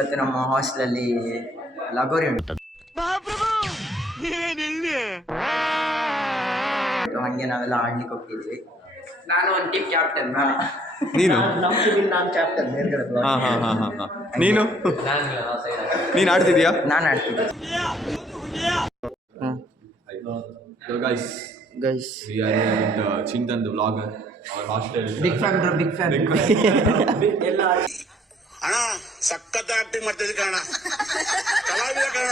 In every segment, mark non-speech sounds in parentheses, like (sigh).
ಇವತ್ತು ನಮ್ಮ ಹಾಸ್ಟೆಲಲ್ಲಿ ಲಗೋರಿ ಉಂಟು. ಹಂಗೆ ನಾವೆಲ್ಲ ಆಡ್ಲಿಕ್ಕೆ ಹೋಗ್ತಿದ್ವಿ. ನಾನು ಒಂದು ಟೀಮ್ ಕ್ಯಾಪ್ಟನ್ ನೀನು. ನಾನು? ಕ್ಯಾಪ್ಟನ್ ಮೇಲ್ಗಡೆ ಹಾ ಹಾ ಹಾ ಹಾ ಹಾ. ನೀನು? ನೀನು ಆಡ್ತಿದ್ಯಾ? ನಾನು ಆಡ್ತಿದ್ದೆ. Chintan blogger guys big fan fan ಅಣ್ಣ ಸಖತ್ ಆಕ್ಟಿಂಗ್ ಮಾಡ್ತಿದ್ದೆ ಕಣ ಕಲಾವಿದ ಕಣ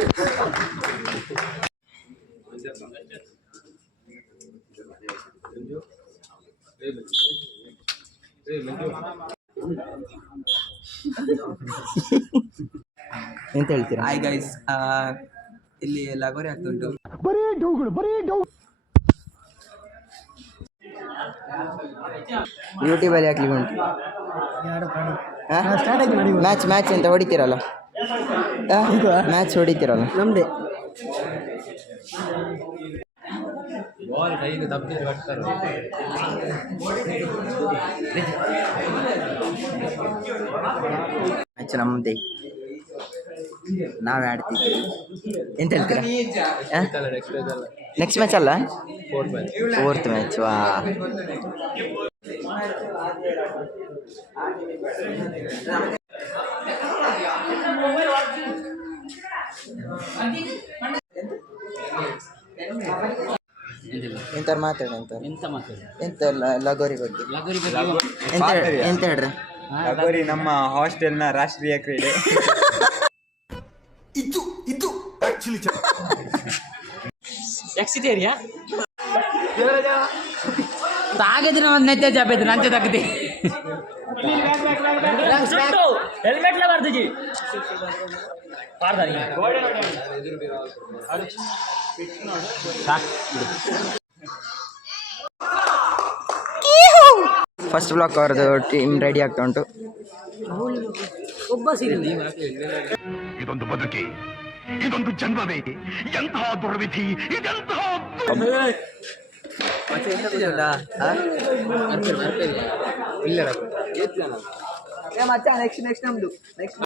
(laughs) ಎಂತ ಹೇಳ್ತೀರಾ? ಹಾಯ್ ಗೈಸ್ ಇಲ್ಲಿ ಲಗೋರಿ ಆಗ್ತುಂಟು ಯೂಟ್ಯೂಬಲ್ಲಿ ಹಾಕ್ಲಿಕ್ಕೆ ಉಂಟು. ಮ್ಯಾಚ್ ಮ್ಯಾಚ್ ಅಂತ ಹೊಡಿತೀರಲ್ಲ? ಮ್ಯಾಚ್ ಹೊಡಿತೀರಲ್ಲ? ನಮ್ಮದೇ ಮ್ಯಾಚ್ ನಮ್ಮದೇ ನಾವೇ ಆಡ್ತಿದ್ವಿ ಎಂತ ಹೇಳ್ತೀರಾ ನೆಕ್ಸ್ಟ್ ಮ್ಯಾಚ್ ಅಲ್ಲ ಫೋರ್ತ್ ಮ್ಯಾಚ್ ವಾ ಎಂತ ಮಾತಾಡ? ಎಂತ ಎಂತ ಲಗೋರಿ ಬಗ್ಗೆ? ಲಗೋರಿ ಬಗ್ಗೆ ಎಂತ ಎಂತ ಲಗೋರಿ ನಮ್ಮ ಹಾಸ್ಟೆಲ್ನ ರಾಷ್ಟ್ರೀಯ ಕ್ರೀಡೆ. ಎಕ್ಸಿಟೇರಿಯಾ ತಾಗದ್ರೆ ಒಂದು ನೆಚ್ಚ ನಂತೆ ಹೆಲ್ಮೆಟ್ ಬರ್ದಿಜಿ ಫಸ್ಟ್ ಬ್ಲಾಕ್ ಅವ್ರದ್ದು ಟೀಮ್ ರೆಡಿ ಆಗ್ತಾ ಉಂಟು. ಇದೊಂದು ಬದುಕಿ ಇದೊಂದು ಜನ್ಮವೇ ಎಂತಹ ದುರ್ವಿಧಿ ಇದೆಂತಹ ನೆಕ್ಸ್ಟ್ ನೆಕ್ಸ್ಟ್ ನಮ್ದು ನೆಕ್ಸ್ಟ್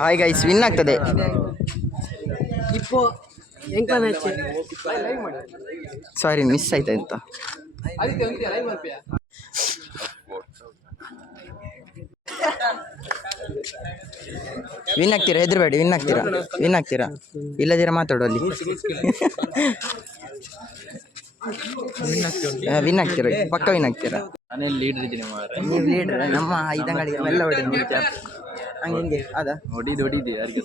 ಹಾಯ್ ಗೈಸ್ ವಿನ್ ಆಗ್ತದೆ. ಸಾರಿ ಮಿಸ್ ಆಯ್ತಾ ಅಂತ ವಿನ್ ಆಗ್ತೀರಾ? ಹೆದರ್ಬೇಡಿ ವಿನ್ ಆಗ್ತೀರಾ? ವಿನ್ ಆಗ್ತೀರಾ? ಇಲ್ಲದಿರ ಮಾತಾಡು ಅಲ್ಲಿ. ವಿನ್ ಆಗ್ತೀರ ಪಕ್ಕ ವಿನ್ ಆಗ್ತೀರಾ ನಾನೇ ಲೀಡರ್ ಇದ್ದೀನಿ ಮಾರ್ರೆ? ನೀವು ಲೀಡ್ರ್ ನಮ್ಮ ಐದಂಗಳಿಗೆ ಎಲ್ಲ ಹೊಡಿ ಹಂಗೆ ಹಿಂಗೆ ಅದ? ಹೊಡಿದು ಹೊಡಿದು ಯಾರಿಗೆ?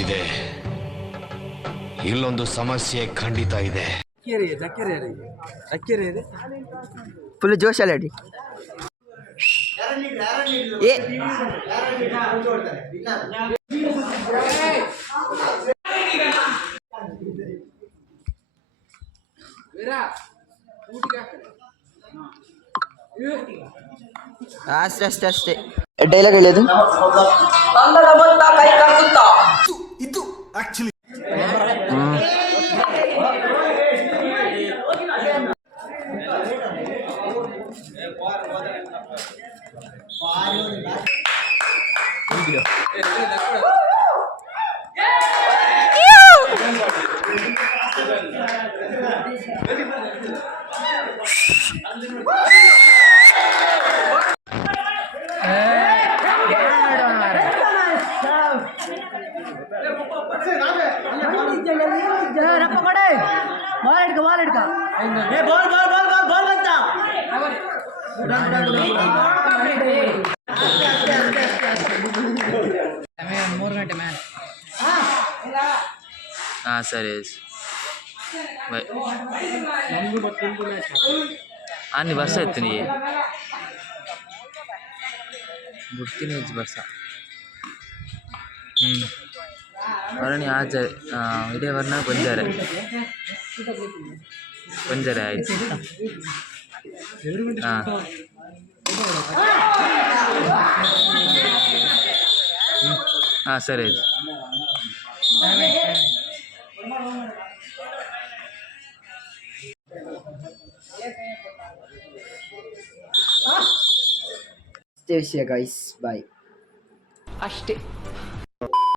ಇದೆ. ಇಲ್ಲೊಂದು ಸಮಸ್ಯೆ ಖಂಡಿತ ಇದೆ. ಫುಲ್ ಜೋಶಲ್ಲಿ ಅಡಿ. ಏ. ಅಷ್ಟೇ ಅಷ್ಟೇ ಅಷ್ಟೇ ಡೈಲಾಗ್ ಹೇಳಿಯೋದು ಹ್ಮ್. ರಪ್ಪ ಕೊಡೆ ಬಾಲ್ ಹಿಡ್ಕ ಬಾಲ್ ಹಿಡ್ಕ ಏ ball ball ball ball ball ಬಂತ ಮೂರು ಗಂಟೆ ಮ್ಯಾನ್ ಹಾಂ ಸರಿ అన్ని బస్ ఎత్తున్నాయి గుర్తిన బస్ வரணி ஆச்சாரி இதே வரனா கொஞ்சாரு கொஞ்சாரு ஆயிடுச்சு ஆ ஆ சரி Este é o GH Bye. Achei.